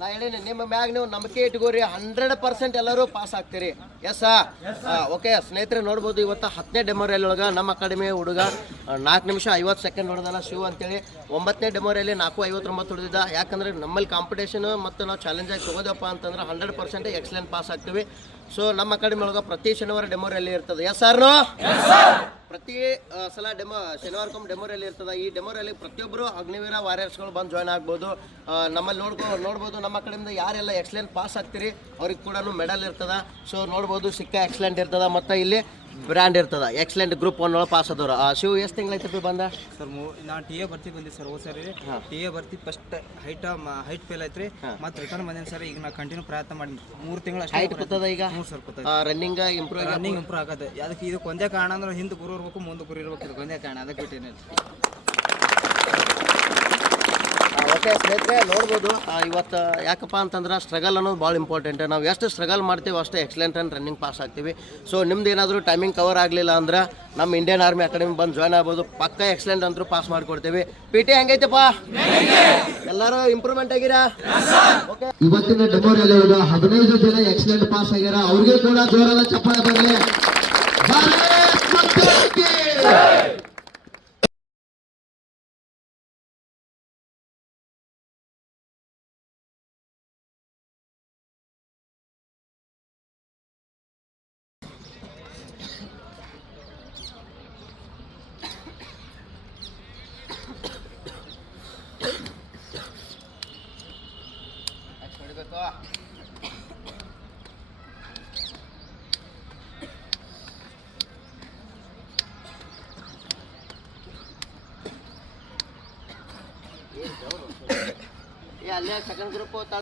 ನಾ ಹೇಳೀನಿ ನಿಮ್ಮ ಮ್ಯಾಗ ನೀವು ನಂಬಿಕೆ ಇಟ್ಕೋರಿ 100% ಎಲ್ಲರೂ ಪಾಸ್ ಆಗ್ತೀರಿ. ಎಸ್ಸಾ ಓಕೆ ಸ್ನೇಹಿತರೆ, ನೋಡ್ಬೋದು ಇವತ್ತು 10ನೇ ಡೆಮೋ ರ್ಯಾಲಿ ಒಳಗೆ ನಮ್ಮ ಅಕಾಡೆಮಿ ಹುಡುಗ 4 ನಿಮಿಷ 50 ಸೆಕೆಂಡ್ ಹೊಡೆದಲ್ಲ ಶಿವ ಅಂತೇಳಿ. 9ನೇ ಡೆಮೋ ರ್ಯಾಲಿ 4:59 ಹೊಡೆದಿದ್ದ. ಯಾಕಂದ್ರೆ ನಮ್ಮಲ್ಲಿ ಕಾಂಪಿಟೇಷನ್ ಮತ್ತು ನಾವು ಚಾಲೆಂಜ್ ಆಗಿ ತೊಗೋದಪ್ಪ ಅಂತಂದ್ರೆ 100% ಎಕ್ಸಲೆಂಟ್ ಪಾಸ್ ಆಗ್ತೀವಿ. ಸೊ ನಮ್ಮ ಅಕಾಡೆಮಿ ಒಳಗೆ ಪ್ರತಿ ಶನಿವಾರ ಡೆಮೋ ರ್ಯಾಲಿ ಇರ್ತದೆ. ಎಸ್ ಸರ್ನು ಪ್ರತಿ ಸಲ ಶನಿವಾರಕ್ಕೊಮ್ಮೆ ಡೆಮೋ ರ್ಯಾಲಿ ಇರ್ತದೆ. ಈ ಡೆಮೋ ರ್ಯಾಲಿ ಪ್ರತಿಯೊಬ್ಬರು ಅಗ್ನಿವೀರ ವಾರಿಯರ್ಸ್ಗಳು ಬಂದು ಜಾಯ್ನ್ ಆಗ್ಬೋದು. ನಮ್ಮಲ್ಲಿ ನೋಡ್ಬೋದು ನಮ್ಮ ಕಡೆಯಿಂದ ಯಾರೆಲ್ಲ ಎಕ್ಸಲೆಂಟ್ ಪಾಸ್ ಆಗ್ತೀರಿ ಅವ್ರಿಗೆ ಕೂಡ ಮೆಡಲ್ ಇರ್ತದೆ. ಸೊ ನೋಡ್ಬೋದು ಸಿಕ್ಕ ಎಕ್ಸಲೆಂಟ್ ಇರ್ತದೆ ಮತ್ತು ಇಲ್ಲಿ ಬ್ರ್ಯಾಂಡ್ ಇರ್ತದೆ. ಎಕ್ಸಲೆಂಟ್ ಗ್ರೂಪ್ 1 ಒಳಗೆ ಪಾಸ್ ಆದವ್ರು. ಶಿವ ಎಷ್ಟು ತಿಂಗಳೈತಿ ಬಂದ ಸರ್? ನಾನು ಟಿ ಎ ಬರ್ತಿ ಬಂದಿ ಸರ್. ಸರಿ ಟಿ ಎ ಬರ್ತಿ ಫಸ್ಟ್ ಹೈಟ್ ಫೇಲ್ ಐತ್ರಿ, ಮತ್ತೆ ರಿಟರ್ನ್ ಬಂದೇನಿ ಸರ್. ಈಗ ನಾ ಕಂಟಿನ್ಯೂ ಪ್ರಯತ್ನ ಮಾಡಿ 3 ತಿಂಗಳು ಅಷ್ಟೇ ಹೈಟ್ ಕೂತದ. ಈಗ ಸರ್ ರನ್ನಿಂಗ್ ಇಂಪ್ರೂವ್ ಆಗತ್ತೆ. ಅದಕ್ಕೆ ಇದಕ್ಕೆ ಒಂದೇ ಕಾರಣ ಅಂದ್ರೆ ಹಿಂದೆ ಗುರು ಇರ್ಬೇಕು, ಮುಂದೆ ಗುರು ಇರ್ಬೇಕು. ಇದಕ್ಕೆ ಒಂದೇ ಕಾರಣ, ಅದಕ್ಕೆ ಬಿಟ್ಟೇನೆ. ಓಕೆ ಸ್ನೇಹಿತರೆ, ನೋಡ್ಬೋದು ಇವತ್ತು ಯಾಕಪ್ಪ ಅಂತಂದ್ರೆ ಸ್ಟ್ರಗಲ್ ಅನ್ನೋದು ಭಾಳ ಇಂಪಾರ್ಟೆಂಟ್. ನಾವು ಎಷ್ಟು ಸ್ಟ್ರಗಲ್ ಮಾಡ್ತೀವಿ ಅಷ್ಟು ಎಕ್ಸಲೆಂಟ್ ಆ್ಯಂಡ್ ರನ್ನಿಂಗ್ ಪಾಸ್ ಆಗ್ತೀವಿ. ಸೊ ನಿಮ್ದು ಏನಾದರೂ ಟೈಮಿಂಗ್ ಕವರ್ ಆಗಲಿಲ್ಲ ಅಂದ್ರೆ ನಮ್ಮ ಇಂಡಿಯನ್ ಆರ್ಮಿ ಅಕಾಡೆಮಿ ಬಂದು ಜಾಯ್ನ್ ಆಗ್ಬೋದು. ಪಕ್ಕ ಎಕ್ಸಲೆಂಟ್ ಅಂತೂ ಪಾಸ್ ಮಾಡಿಕೊಡ್ತೀವಿ. PT ಹೆಂಗೈತಪ್ಪ? ಎಲ್ಲರೂ ಇಂಪ್ರೂವ್ಮೆಂಟ್ ಆಗಿರಾ? ಓಕೆ, ಇವತ್ತಿನ ಡೆಮೋ ರ್ಯಾಲಿ 15 ಜನ ಎಕ್ಸಲೆಂಟ್ ಪಾಸ್ ಆಗ್ಯಾರ. ಅವ್ರಿಗೆ ಕೂಡ ಜೋರಾದ ಚಪ್ಪಾಳೆ ಬರಲಿ. ಅಲ್ಲೇ ಸೆಕೆಂಡ್ ಗ್ರೂಪ್